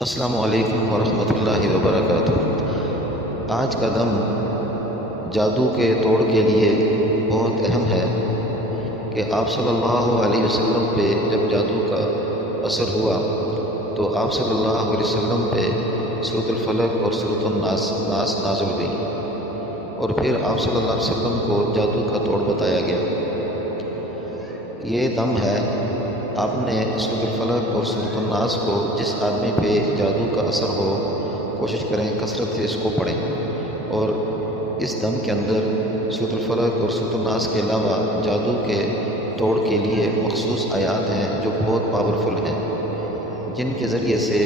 अस्सलामु अलैकुम वरहमतुल्लाहि वबरकातुहू। आज का दम जादू के तोड़ के लिए बहुत अहम है कि आप सल्लल्लाहु अलैहि वसल्लम पे जब जादू का असर हुआ तो आप सल्लल्लाहु अलैहि वसल्लम पे सूरतुल फलक और सूरतुन नास नाज़िल हुई और फिर आप सल्लल्लाहु अलैहि वसल्लम को जादू का तोड़ बताया गया। ये दम है, आपने सूरतुल फलक और सूरतुन नास को जिस आदमी पे जादू का असर हो कोशिश करें कसरत से इसको पढ़ें। और इस दम के अंदर सूरतुल फलक और सूरतुन नास के अलावा जादू के तोड़ के लिए मखसूस आयात हैं जो बहुत पावरफुल हैं, जिनके ज़रिए से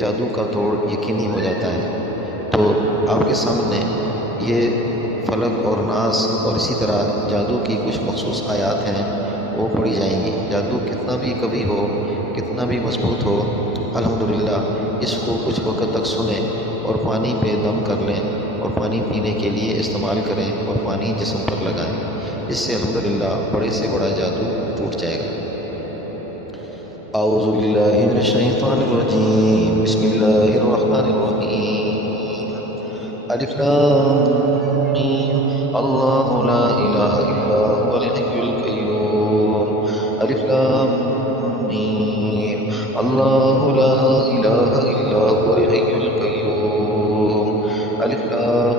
जादू का तोड़ यकीनी हो जाता है। तो आपके सामने ये फलक और नास और इसी तरह जादू की कुछ मखसूस आयात हैं, वो पढ़ी जाएंगी। जादू कितना भी कभी हो, कितना भी मजबूत हो, अल्हम्दुलिल्लाह इसको कुछ वक्त तक सुने और पानी पे दम कर लें और पानी पीने के लिए इस्तेमाल करें और पानी जिस्म पर लगाएं। इससे अल्हम्दुलिल्लाह बड़े से बड़ा जादू टूट जाएगा। औज़ु बिल्लाहि मिनश शैतानिर रजीम, बिस्मिल्लाहिर रहमानिर रहीम। अलिफ लाम मीम, अल्लाहु ला इलाहा इल्ला हुवल हय्युल क़य्यूम। अलिफ लाम मीम, अल्लाहु ला इलाहा इल्ला हुवल हय्युल क़य्यूम। अलिफ लाम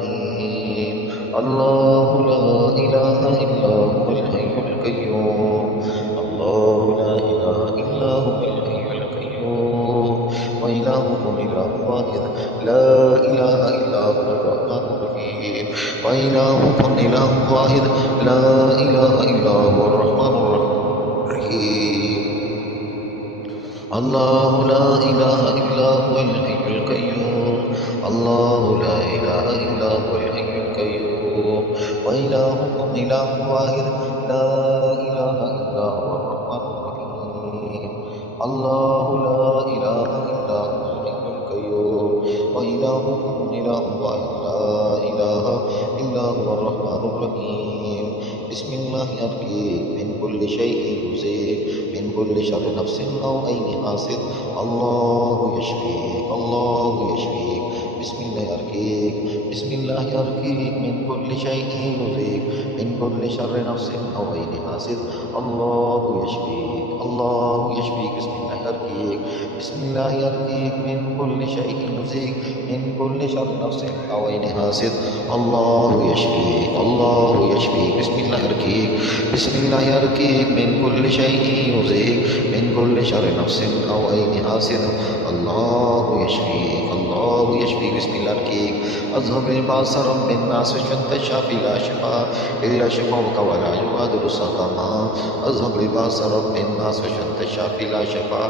मीम, अल्लाहु ला इलाहा इल्ला हुवल हय्युल क़य्यूम। अल्लाहु ला इलाहा इल्ला हुवल हय्युल क़य्यूम। व इलाहुकुम इलाहुन वाहिद ला इलाहा इल्ला हुवर रहमानुर रहीम। व इलाहुकुम इलाहुन वाहिद ला इलाहा इल्ला हुवर रहमानुर रहीम। अल्लाहु ला इलाहा इल्ला हुवल हय्युल क़य्यूम। अल्लाहु ला इलाहा इल्ला हुवल हय्युल क़य्यूम। व इलाहुकुम इलाहुन वाहिद ला इलाहा इल्ला हुवर रहमानुर रहीम। अल्लाहु ला इलाहा इल्ला हुवल हय्युल क़य्यूम। व इलाहुकुम इलाहुन वाहिद ला इलाहा इल्ला हुवर रहमानुर रहीम। बिस्मिल्लाहि अर्कीक मिन कुल्लि शैइन युज़ीक मिन कुल्लि शर्रि नफ्सिन औ ऐनि हासिद। अल्लाहु यशफीक, अल्लाहु यशफीक। बिस्मिल्लाहि अर्कीक, बिस्मिल्लाहि अर्कीक मिन कुल्लि शैइन युज़ीक मिन कुल्लि शर्रि नफ्सिन औ ऐनि हासिद। अल्लाहु यशफीक, अल्लाहु यशफीक। बिस्मिल्लाहि अर्कीक, बिस्मिल्लाहि अर्कीक मिन कुल्लि शैइन युज़ीक मिन कुल्लि शर्रि नफ्सिन औ ऐनि हासिद। अल्लाहु यशफीक, अल्लाहु यशफीक। बिस्मिल्लाहि अर्कीक, बिस्मिल्लाहि अर्कीक मिन कुल्लि शैइन युज़ीक मिन कुल्लि शर्रि नफ्सिन औ ऐनि हासिद। अल्लाहु यशफीक, अल्लाहु यशफीक। बिस्मिल्लाहि अर्कीक। अज़हबिल बा'स रब्बिन नास वअन्ता शाफ़ी ला शिफ़ा इल्ला शिफ़ाउका व ला युग़ादिरु सक़मा। अज़हबिल बा'स रब्बिन नास वअन्ता शाफ़ी ला शिफ़ा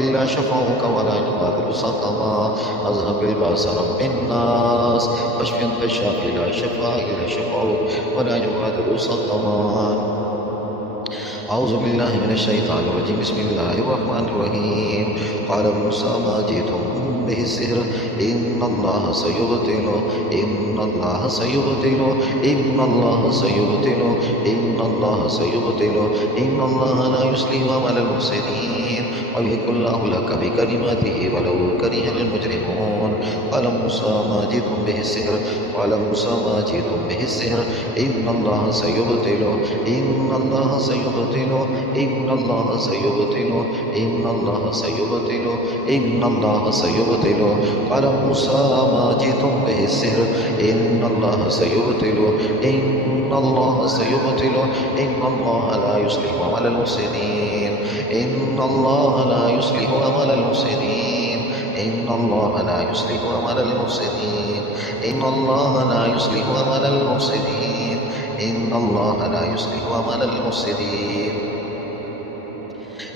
इल्ला शिफ़ाउका व ला युग़ादिरु सक़मा। अज़हबिल बा'स रब्बिन नास वअन्ता शाफ़ी ला शिफ़ा इल्ला शिफ़ाउका व ला युग़ादिरु सक़मा। औज़ु बिल्लाहि मिनश शैतानिर रजीम, बिस्मिल्लाहिर रहमानिर रहीम। क़ाल मूसा मा जि'तुम बिहि सिह्र इन्नल्लाह सयुब्तिलु इन्नल्लाह सयुब्तिलु इन्नल्लाह सयुब्तिलु इन्नल्लाह सयुब्तिलु इन्नल्लाह ला युस्लिहु अमलल मुफ़्सिदीन व युहिक्कुल्लाहु लक बिकलिमातिहि वलौ करिहल मुजरिमून। क़ाल मूसा मा जि'तुम बिहि सिह्र क़ाल मूसा मा जि'तुम बिहि सिह्र इन्नल्लाह सयुब्तिलु इन्नल्लाह सयुब्तिलु इन्नल्लाह सयुब्तिलु इन्नल्लाह सयुब्तिलु इन्नल्लाह सयुब्तिलु। क़ाल मूसा मा जि'तुम बिहि सिह्र इन्नल्लाह सयुब्तिलु इन्नल्लाह सयुब्तिलु इन्नल्लाह ला युस्लिहु अमलल मुफ़्सिदीन इन्नल्लाह ला युस्लिहु अमलल मुफ़्सिदीन इन्नल्लाह ला युस्लिहु अमलल मुफ़्सिदीन इन्नल्लाह ला युस्लिहु अमलल मुफ़्सिदीन इन्नल्लाह ला युस्लिहु अमलल मुफ़्सिदीन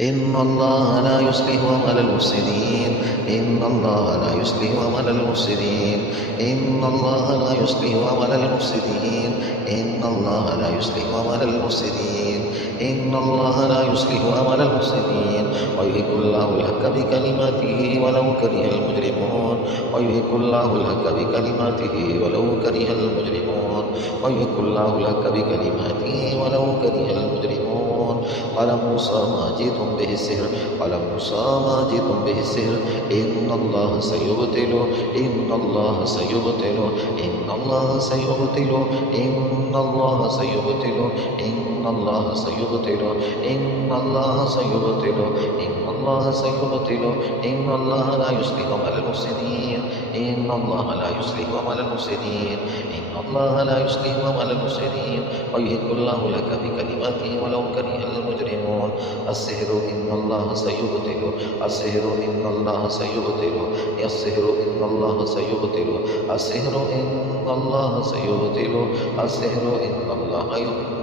इन्नल्लाह ला युस्लिहु अमलल मुफ़्सिदीन इन्नल्लाह ला युस्लिहु अमलल मुफ़्सिदीन इन्नल्लाह ला युस्लिहु अमलल मुफ़्सिदीन इन्नल्लाह ला युस्लिहु अमलल मुफ़्सिदीन इन्नल्लाह ला युस्लिहु अमलल मुफ़्सिदीन व युहिक्कुल्लाहुल हक़्क़ बिकलिमातिहि वलौ करिहल मुजरिमून व युहिक्कुल्लाहुल हक़्क़ बिकलिमातिहि वलौ करिहल मुजरिमून व युहिक्कुल्लाहुल हक़्क़ बिकलिमातिहि वलौ करिहल मुजरिमून। قال موسى ما جئتم به السحر قال موسى ما جئتم به السحر إن الله سيبطل إن الله سيبطل إن الله سيبطل إن الله سيبطل إن الله سيبطل إن الله سيبطل إن الله سيبطل إن الله لا يصلح عمل المفسدين إن الله لا يصلح عمل المفسدين إن الله لا يصلح عمل المفسدين ويهد الله لك بكلماته ولو كره المجرمون السحر إن الله سيبطل السحر إن الله سيبطل السحر إن الله سيبطل السحر إن الله سيبطل السحر إن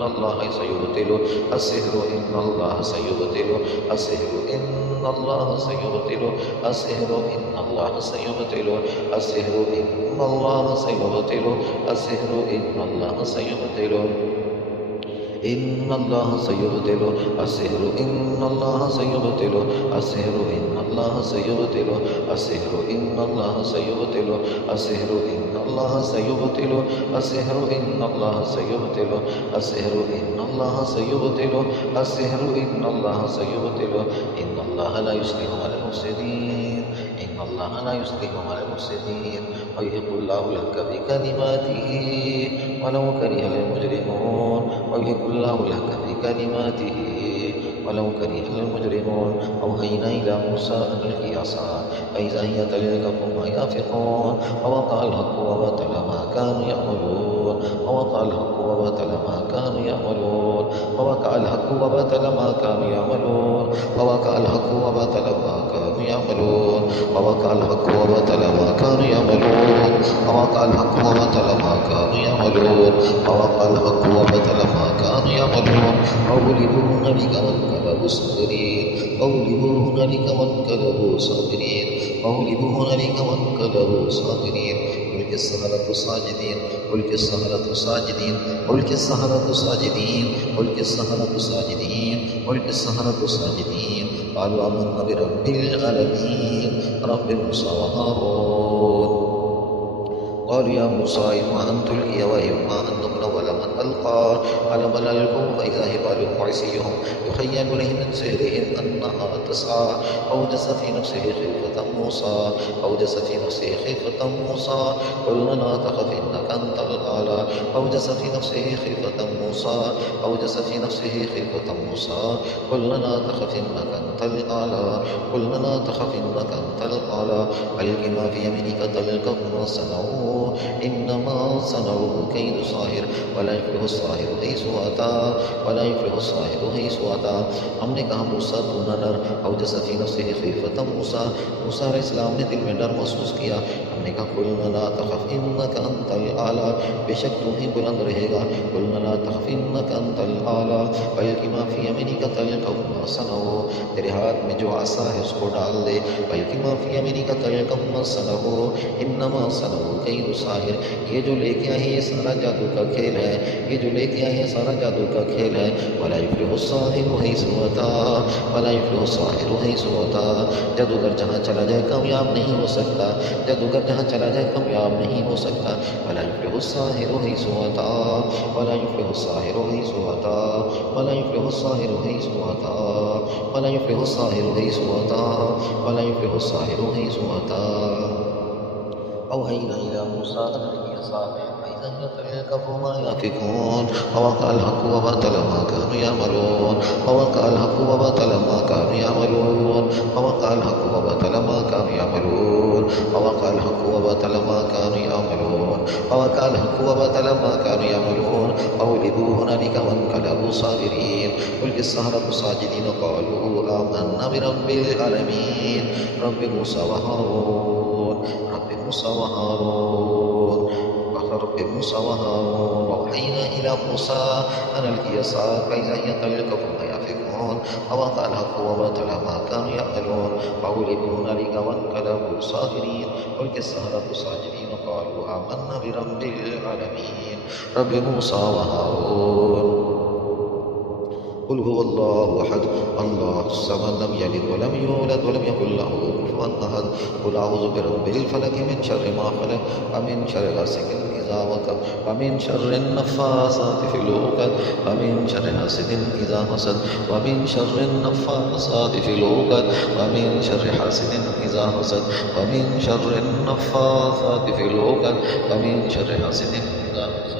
الله سيبطل السحر إن الله سيبطل السحر إن الله سيبطل السحر إن الله سيبطل السحر إن الله سيبطل السحر إن الله سيبطل إن الله سيبطل السحر إن الله سيبطل السحر إن الله سيبطل السحر إن الله سيبطل السحر إن الله سيبطل السحر إن الله سيبطل السحر إن الله سيبطل السحر إن الله سيبطل إن الله لا يصلح عمل المفسدين إن الله لا يصلح عمل المفسدين ويحق الله لك بكلماته ولو كره المجرمون ويحق الله لك بكلماته ولو كره المجرمون أوحينا إلى موسى أن القي عصاه فإذا هي تلقف ما يافقون ووقع الحق وبطل ما كانوا يعملون ووقع الحق وبطل ما كانوا يعملون ووقع الحق وبطل ما كانوا يعملون ووقع الحق وبطل ما كانوا يعملون ووقع الحق وبطل ما كانوا يعملون ووقع الحق وبطل ما كانوا يعملون ووقع الحق وبطل ما كانوا يعملون وغلبوا هنالك وانقلبوا صابرين وغلبوا هنالك وانقلبوا صابرين وغلبوا هنالك وانقلبوا صابرين ألقي السحرة ساجدين ألقي السحرة ساجدين ألقي السحرة ساجدين ألقي السحرة ساجدين ألقي السحرة ساجدين قالوا آمنا برب العالمين رب موسى وهارون قالوا يا موسى إما أن تلقي وإما أن نكون أول من ألقى قال بل ألقوا فإذا هبالهم وعصيهم يخيل إليه من سحرهم أنها تسعى أوجس في نفسه خيفة موسى أوجس في نفسه خيفة موسى قلنا لا تخف إنك أنت الأعلى أوجس في نفسه خيفة موسى أوجس في نفسه خيفة موسى قلنا لا تخف إنك أنت الأعلى قلنا لا تخف إنك أنت الأعلى ألق ما في يمينك تلقف ما صنعوا إنما صنعوا كيد ساحر ولا يفلح الساحر حيث أتى ولا يفلح الساحر حيث أتى हमने कहा मूसा तू न डर औजस फी नफ्सिही खीफतम मूसा मूसा अलैहिस्सलाम ने दिल में डर महसूस किया हमने कहा कुलना ला तखफ इन्नका अंतल आला बेशक तू ही बुलंद रहेगा कुलना ला तखफ इन्नका अंतल आला बल्कि मा फी यमीनिका तलक़फ मा सनऊ तेरे हाथ में जो आसा है उसको डाल दे बल्कि मा फी यमीनिका तलक़फ मा सनऊ इन्नमा सनऊ कैद साहिर ये जो लेके आए ये सारा जादू का खेल है ये जो लेके आए ये सारा जादू का खेल है वला युफ्लिहु साहिरु हैसु अता वला युफ्लिहु साहिरु हैसु अता जादूगर जहाँ चला जाए कामयाब नहीं हो सकता जादूगर जहाँ चला जाए कामयाब नहीं हो सकता वला युफ्लिहु साहिरु हैसु अता वला युफ्लिहु साहिरु हैसु अता वला युफ्लिहु साहिरु हैसु अता वला युफ्लिहु साहिरु हैसु अता वला युफ्लिहु साहिरु हैसु अता أوحينا إلى موسى أن القي عصاه فإذا هي تلقف ما يأفكون ووقع الحق وبطل ما كانوا يعملون ووقع الحق وبطل ما كانوا يعملون ووقع الحق وبطل ما كانوا يعملون ووقع الحق وبطل ما كانوا يعملون ووقع الحق وبطل ما كانوا يعملون وغلبوا هنالك وانقلبوا صاغرين ألقي السحرة ساجدين قالوا آمنا برب العالمين رب موسى وهارون رب موسى وهارون رب موسى وهارون وأوحينا إلى موسى أن القي عصاك فإذا هي تلقف ما يأفكون ووقع الحق وبطل ما كانوا يعملون وغلبوا هنالك وانقلبوا صاغرين ألقي السحرة ساجدين قالوا آمنا برب العالمين رب موسى وهارون قل هو الله أحد الله الصمد لم يلد ولم يولد ولم يكن له كفوا أحد قل أعوذ برب الفلق من شر ما خلق ومن شر غاسق إذا وقب ومن شر النفاثات في العقد ومن شر حاسد إذا حسد ومن شر النفاثات في العقد ومن شر حاسد إذا حسد ومن شر النفاثات في العقد ومن شر حاسد إذا حسد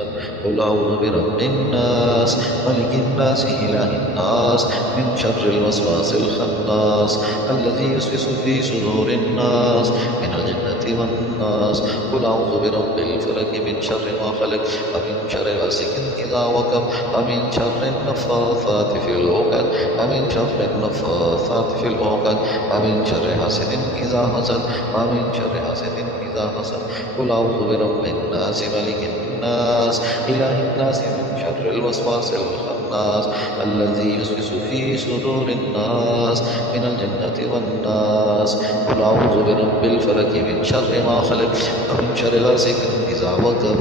قل أعوذ برب الناس ملك الناس إله الناس من شر الوسواس الخناس الذي يوسوس في صدور الناس من الجنة والناس قل أعوذ برب الفلق من شر ما خلق ومن شر غاسق إذا وقب ومن شر النفاثات في العقد ومن شر النفاثات في العقد ومن شر حاسد إذا حسد ومن شر حاسد إذا حسد قل أعوذ برب الناس ملك الناس إله الناس من شر الوسواس الخناس الذي يوسوس في صدور الناس من الجنة والناس قل أعوذ برب الفلق من شر ما خلق ومن شر غاسق إذا وقب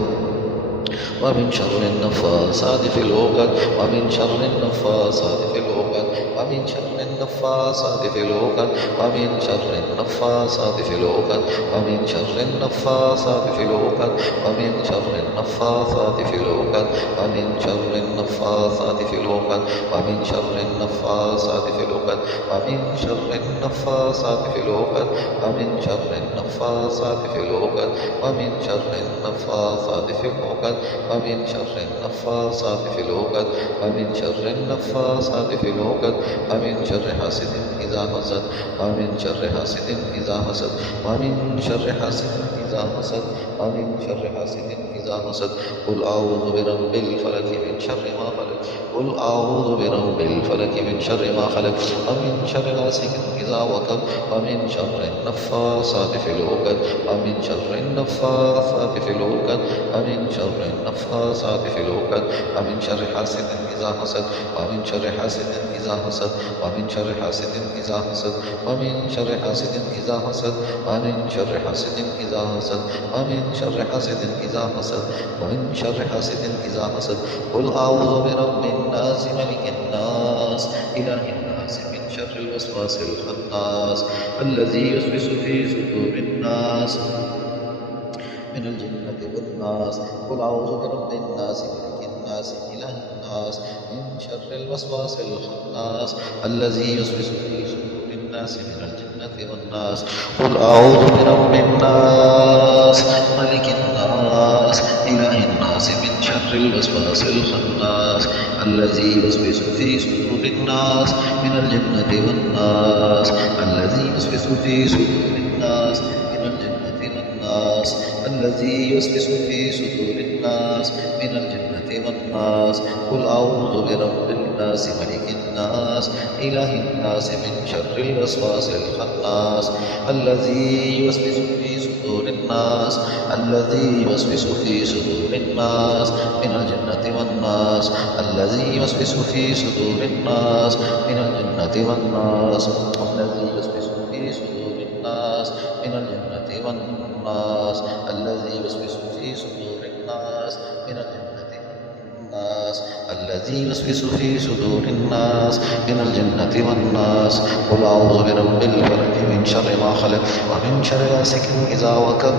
ومن شر النفاثات في العقد ومن شر النفاثات في العقد ومن شر النفاثات في العقد ومن شر النفاثات في العقد ومن شر النفاثات في العقد ومن شر النفاثات في العقد ومن شر النفاثات في العقد ومن شر النفاثات في العقد ومن شر النفاثات في العقد ومن شر النفاثات في العقد ومن شر النفاثات في العقد ومن شر النفاثات في العقد ومن شر النفاثات في العقد ومن شر حاسد إذا حسد ومن شر حاسد إذا حسد ومن شر حاسد إذا حسد ومن شر حاسد إذا حسد قل أعوذ برب الفلق من شر ما خلق قل أعوذ برب الفلق من شر ما خلق ومن شر غاسق إذا وقب ومن شر النفاثات في العقد ومن شر النفاثات في العقد ومن شر النفاثات في العقد ومن شر حاسد إذا حسد ومن شر حاسد إذا حسد ومن شر حاسد إذا حسد ومن شر حاسد إذا حسد ومن شر حاسد إذا حسد ومن شر حاسد إذا حسد ومن شر حاسد إذا حسد قل أعوذ برب الناس ملك الناس إله الناس من شر الوسواس الخناس الذي يوسوس في صدور الناس من الجنة والناس قل أعوذ برب الناس ملك الناس إله الناس من شر الوسواس الخناس الذي يوسوس في صدور الناس من الجنة والناس قل أعوذ برب الناس ملك الناس إله الناس من شر الوسواس الخناس الذي يوسوس في صدور الناس من الجنة والناس الذي يوسوس في صدور الناس من الجنة والناس الذي يوسوس في صدور الناس من الجنة والناس قل أعوذ برب الناس ملك الناس إله الناس من شر الوسواس الخناس الذي يوسوس في صدور الناس الذي يوسوس في صدور الناس من الجنة والناس الذي يوسوس في صدور الناس من الجنة والناس الذي يوسوس في صدور الناس من الجنة والناس الذي يوسوس في صدور الناس من الجنة والناس الذي يوسوس في صدور الناس من الجنة والناس قل أعوذ برب الفلق من شر ما خلق ومن شر غاسق إذا وقب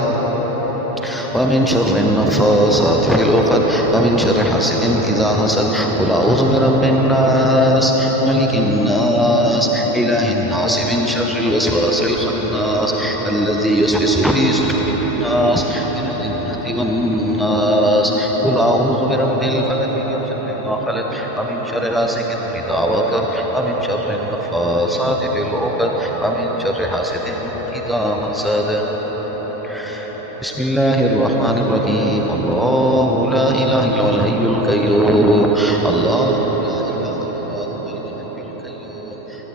ومن شر النفاثات في العقد ومن شر حاسد إذا حسد قل أعوذ برب الناس ملك الناس إله الناس من شر الوسواس الخناس الذي يوسوس في صدور الناس من الجنة والناس قل أعوذ برب الفلق من شر ما خلق ومن شر غاسق إذا وقب ومن شر النفاثات في العقد ومن شر حاسد إذا حسد بسم الله الرحمن الرحيم الله لا إله إلا هو الحي القيوم الله لا إله إلا هو الحي القيوم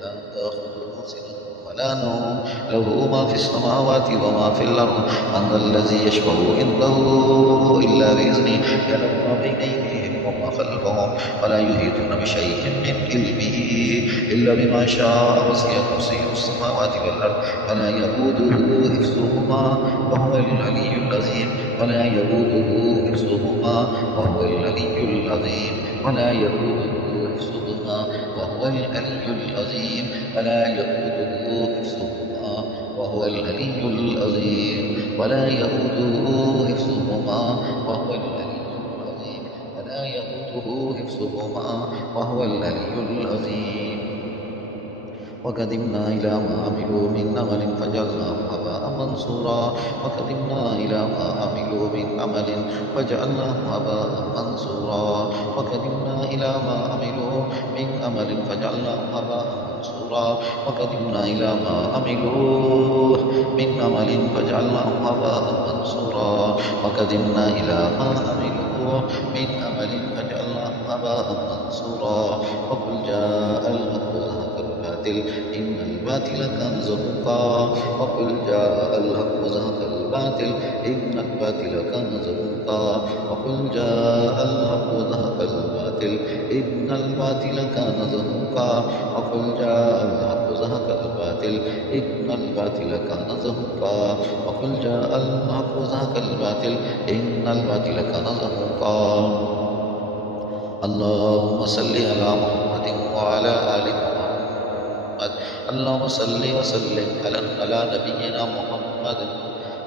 لا تأخذه سنة ولا نوم له ما في السماوات وما في الأرض من ذا الذي يشفع عنده إلا بإذنه يعلم ما بين أيديهم وما خلفهم ولا يحيطون بشيء من علمه إلا بما شاء وسع كرسيه السماوات والأرض ولا يئوده حفظهما وهو العلي العظيم ولا يئوده حفظهما وهو العلي العظيم ولا يئوده حفظهما وهو العلي العظيم ولا يؤوده حفظهما وهو العلي العظيم ولا يؤوده حفظهما وهو العلي العظيم ولا يؤوده حفظهما وهو العلي العظيم وقدمنا إلى ما عملوا من عمل فجعلناه هباء منصورا وقدمنا إلى ما عملوا من عمل فجعلناه هباء منصورا وقدمنا إلى ما عملوا من عمل فجعلناه هباء منصورا وقدمنا إلى ما عملوا من عمل فجعلناه هباء منصورا وقدمنا إلى ما عملوا من عمل فجعلناه هباء منصورا وقل جاء الحق وزهق الباطل إن الباطل كان زهوقا وقل جاء الحق وزهق الباطل إن الباطل كان زهوقا وقل جاء الحق وزهق الباطل إن الباطل كان زهوقا وقل جاء الحق وزهق الباطل إن الباطل كان زهوقا وقل جاء الحق وزهق الباطل إن الباطل كان زهوقا اللهم صل على محمد وعلى آل محمد اللهم صل وسلم على نبينا محمد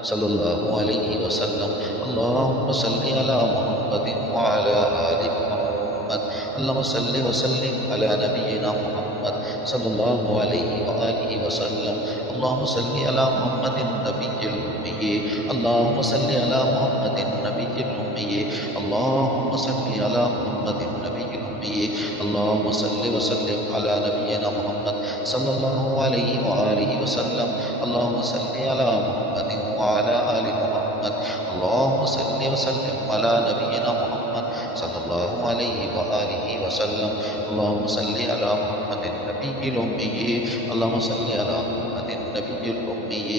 صلى الله عليه وسلم اللهم صل على محمد وعلى آل محمد اللهم صل وسلم على نبينا محمد صلى الله عليه وآله وسلم اللهم صل على محمد النبي الأمي اللهم صل على محمد النبي الأمي اللهم صل على محمد النبي الأمي اللهم صل وسلم على نبينا محمد صلى الله عليه وآله وسلم اللهم صل على محمد وعلى آل محمد اللهم صل وسلم على نبينا محمد صلى الله عليه وآله وسلم اللهم صل على محمد النبي الأمي اللهم صل على محمد النبي الأمي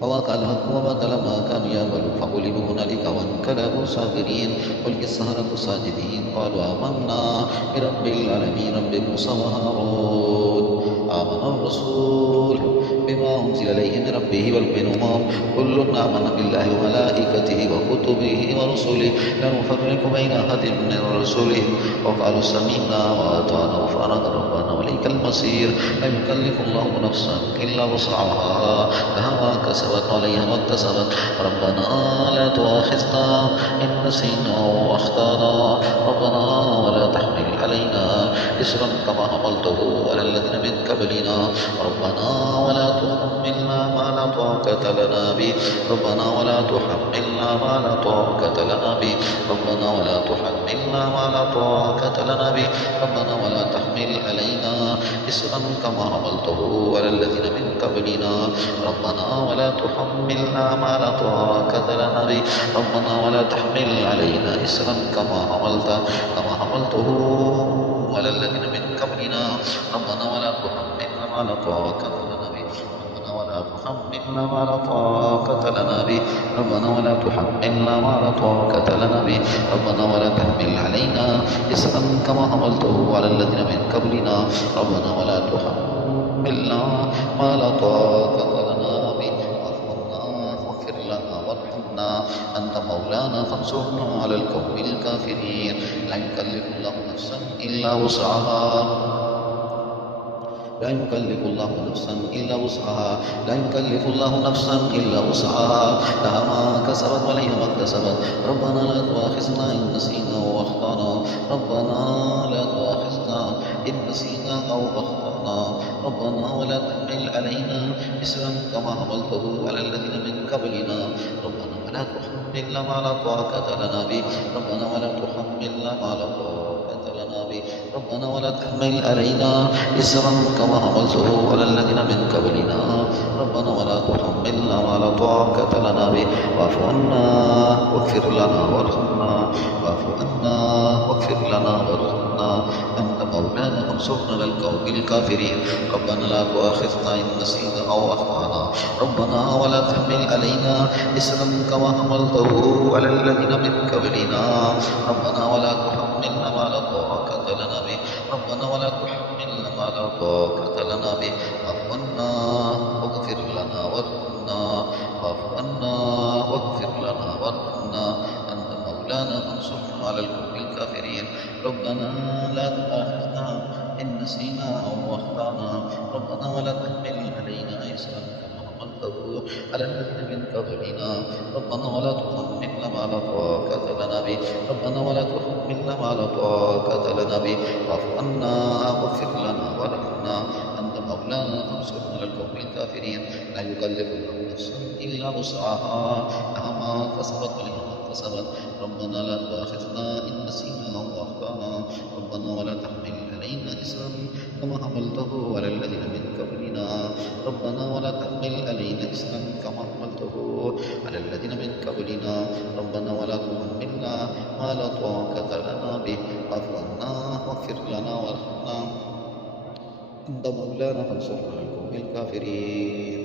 ووقع الحق وبطل ما كانوا يعملون فغلبوا هنالك وانقلبوا صاغرين والقي السحرة ساجدين قالوا آمنا برب العالمين رب موسى وهارون آمن الرسول بما أنزل إليه من ربه والمؤمنون كل آمن بالله وملائكته وكتبه ورسله لا نفرق بين أحد من رسله وقالوا سمعنا وأطعنا غفرانك ربنا وإليك المصير لا يكلف الله نفسا إلا وسعها لها ما كسبت وعليها ما اكتسبت ربنا لا تؤاخذنا إن نسينا وأخطأنا ربنا ولا تحمل علينا إصرا كما حملته على الذين من قبلنا ربنا ولا تحملنا ما لا طاقة لنا به ربنا ولا تحملنا ما لا طاقة لنا به ربنا ولا تحملنا ما لا طاقة لنا به ربنا ولا تحمل علينا إصرا كما حملته على الذين من قبلنا ربنا ولا تحملنا ما لا طاقة لنا به ربنا ولا تحمل علينا إصرا كما حملته على الذين من قبلنا ربنا ولا تحملنا ما لا طاقة لنا به ربنا ولا تحملنا ما لا طاقة لنا به ربنا ولا تحملنا ما لا طاقة لنا به ربنا ولا تحمل علينا إصرا كما حملته على الذين من قبلنا ربنا ولا تحملنا ما لا طاقة لنا به واغفر لنا وارحمنا أنت مولانا فانصرنا على القوم الكافرين لا يكلف الله نفسا إلا وسعها لا يكلف الله نفسا إلا وسعها لا يكلف الله نفسا إلا وسعها لها ما كسبت وعليها ما اكتسبت ربنا لا تؤاخذنا إن نسينا وأخطأنا ربنا لا تؤاخذنا إن نسينا أو أخطأنا ربنا ولا تحمل علينا إصرا كما حملته على الذين من قبلنا ربنا ولا تحملنا ما لا طاقة لنا به ربنا ولا تحملنا ما لا طاقة لنا به ربنا ولا تحمل علينا إصرا كما حملته على الذين من قبلنا ربنا ولا تحملنا ما لا طاقة لنا به واعف عنا واغفر لنا وارحمنا واعف عنا واغفر لنا وارحمنا أنت مولانا فانصرنا على القوم الكافرين ربنا لا تؤاخذنا إن نسينا أو أخطأنا ربنا ولا تحمل علينا إصرا كما حملته على الذين من قبلنا ربنا ولا تحملنا ما لا طاقة لنا به ربنا ولا تحملنا ما لا طاقة لنا به واعف عنا واغفر لنا وارحمنا واعف عنا واغفر لنا وارحمنا أنت مولانا فانصرنا على القوم الكافرين ربنا لا تؤاخذنا على الذين من قبلنا ربنا ولا تحملنا ما لا طاقة لنا به ربنا ولا تحملنا ما لا طاقة لنا به واعف عنا واغفر لنا وارحمنا أنت مولانا فانصرنا على القوم الكافرين لا يكلف الله نفسا إلا وسعها لها ما كسبت ولها ما كسبت ربنا لا تؤاخذنا إن نسينا أو أخطأنا ربنا ولا تحمل علينا إصرا كما حملته على الذين من قبلنا ربنا ولا تحمل علينا إصرا كما حملته على الذين من قبلنا ربنا ولا تحملنا ما لا طاقة لنا به واعف عنا واغفر لنا وارحمنا أنت مولانا فانصرنا على القوم الكافرين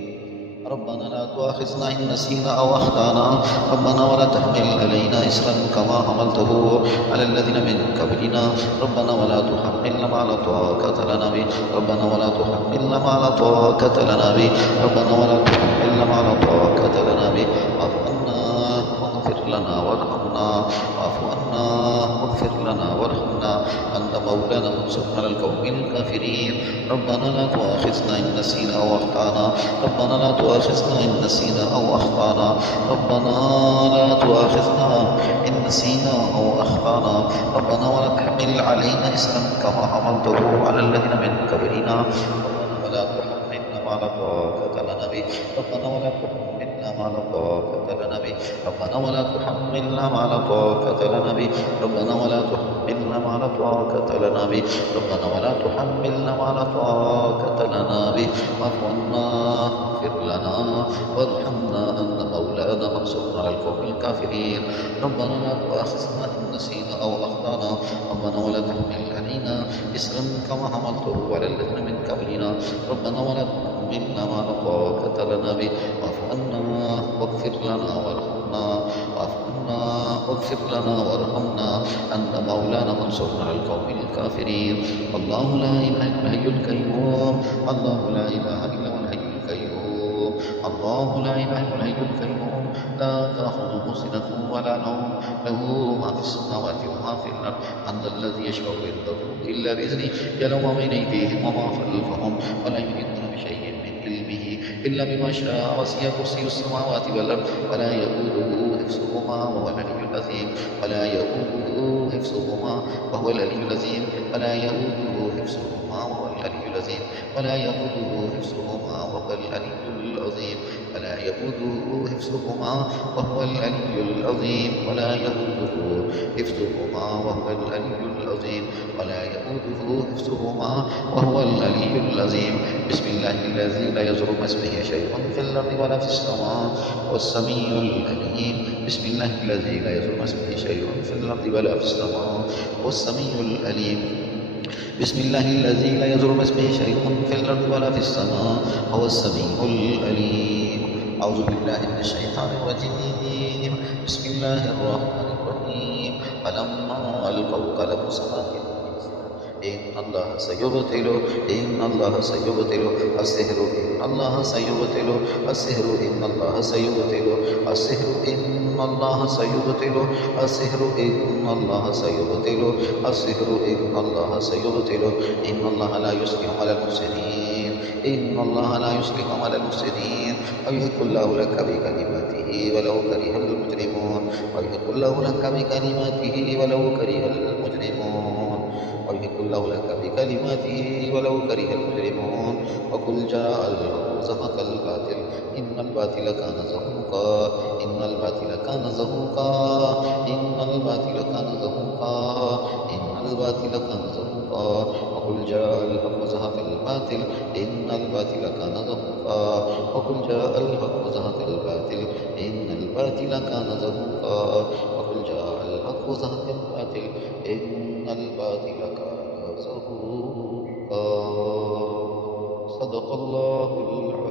ربنا لا تؤاخذنا إن نسينا أو أخطأنا ربنا ولا تحمل علينا إصرا كما حملته على الذين من قبلنا ربنا ولا تحملنا ما لا طاقة لنا به ربنا ولا تحملنا ما لا طاقة لنا به ربنا ولا تحملنا ما لا طاقة لنا به واعف عنا واغفر لنا وارحمنا واعف عنا واغفر لنا وارحمنا أنت مولانا فانصرنا على القوم الكافرين ربنا لا تؤاخذنا إن نسينا أو أخطأنا ربنا لا تؤاخذنا إن نسينا أو أخطأنا ربنا لا تؤاخذنا إن نسينا أو أخطأنا ربنا ولا تحمل علينا إصرا كما حملته على الذين من قبلنا ربنا ولا تحملنا ما لا طاقة لنا به ربنا ولا تحملنا ما لا طاقة لنا به ربنا ولا تحملنا ما لا طاقة لنا به ربنا ولا تحملنا ما لا طاقة لنا به ربنا ولا تحملنا ما لا طاقة لنا به واعف عنا واغفر لنا وارحمنا أنت مولانا فانصرنا على القوم الكافرين ربنا لا تؤاخذنا إن نسينا أو أخطأنا ربنا ولا تحمل علينا إصرا كما حملته على الذين من قبلنا ربنا ولا تحملنا ما لا طاقة لنا به واعف عنا واغفر لنا وارحمنا واعف عنا واغفر لنا وارحمنا أنت مولانا فانصرنا على القوم الكافرين الله لا إله إلا الحي القيوم الله لا إله إلا هو الحي القيوم الله لا إله إلا الحي القيوم لا تأخذه سنة ولا نوم له ما في السماوات وما في الأرض أنت الذي يشفع عنده إلا بإذنه يعلم ما بين أيديهم وما خلفهم ولا يحيطون بشيء من علمه إلا بما شاء وسع كرسي السماوات والأرض ولا يؤوده حفظهما وهو العلي العظيم ولا يؤوده حفظهما وهو العلي العظيم ولا يؤوده حفظهما وهو العلي العظيم ولا يؤوده حفظهما وهو العلي العظيم ولا يؤوده حفظهما وهو العلي العظيم ولا يؤوده حفظهما وهو العلي العظيم ولا يؤوده حفظهما وهو العلي العظيم بسم الله الذي لا يضر مع اسمه شيء في الأرض ولا في السماء والسميع العليم بسم الله الذي لا يضر مع اسمه شيء في الأرض ولا في السماء والسميع العليم بسم الله الذي لا يضر مع اسمه شيء في الأرض ولا في السماء هو السميع العليم أعوذ بالله من الشيطان الرجيم بسم الله الرحمن الرحيم فلما ألقوا قالوا ساحر إن الله سيبطل إن الله سيبطل السحر إن الله سيبطل السحر إن الله سيبطل السحر إن الله سيبطل السحر إن الله سيبطل السحر إن الله سيبطل إن الله لا يصلح على المفسدين إن الله لا يصلح على المفسدين ويحق الله لك بكلماته ولو كره المجرمون ويحق الله لك بكلماته ولو كره المجرمون ويحق الله لك بكلماته ولو كره المجرمون وقل جاء الحق وزهق الباطل إن الباطل كان زهوقا إن الباطل كان زهوقا إن الباطل كان زهوقا إن الباطل كان زهوقا وقل جاء الحق وزهق الباطل إن الباطل كان زهوقا وقل جاء الحق وزهق الباطل إن الباطل كان زهوقا وقل جاء الحق وزهق الباطل إن الباطل كان زهوقا صدق الله العظيم.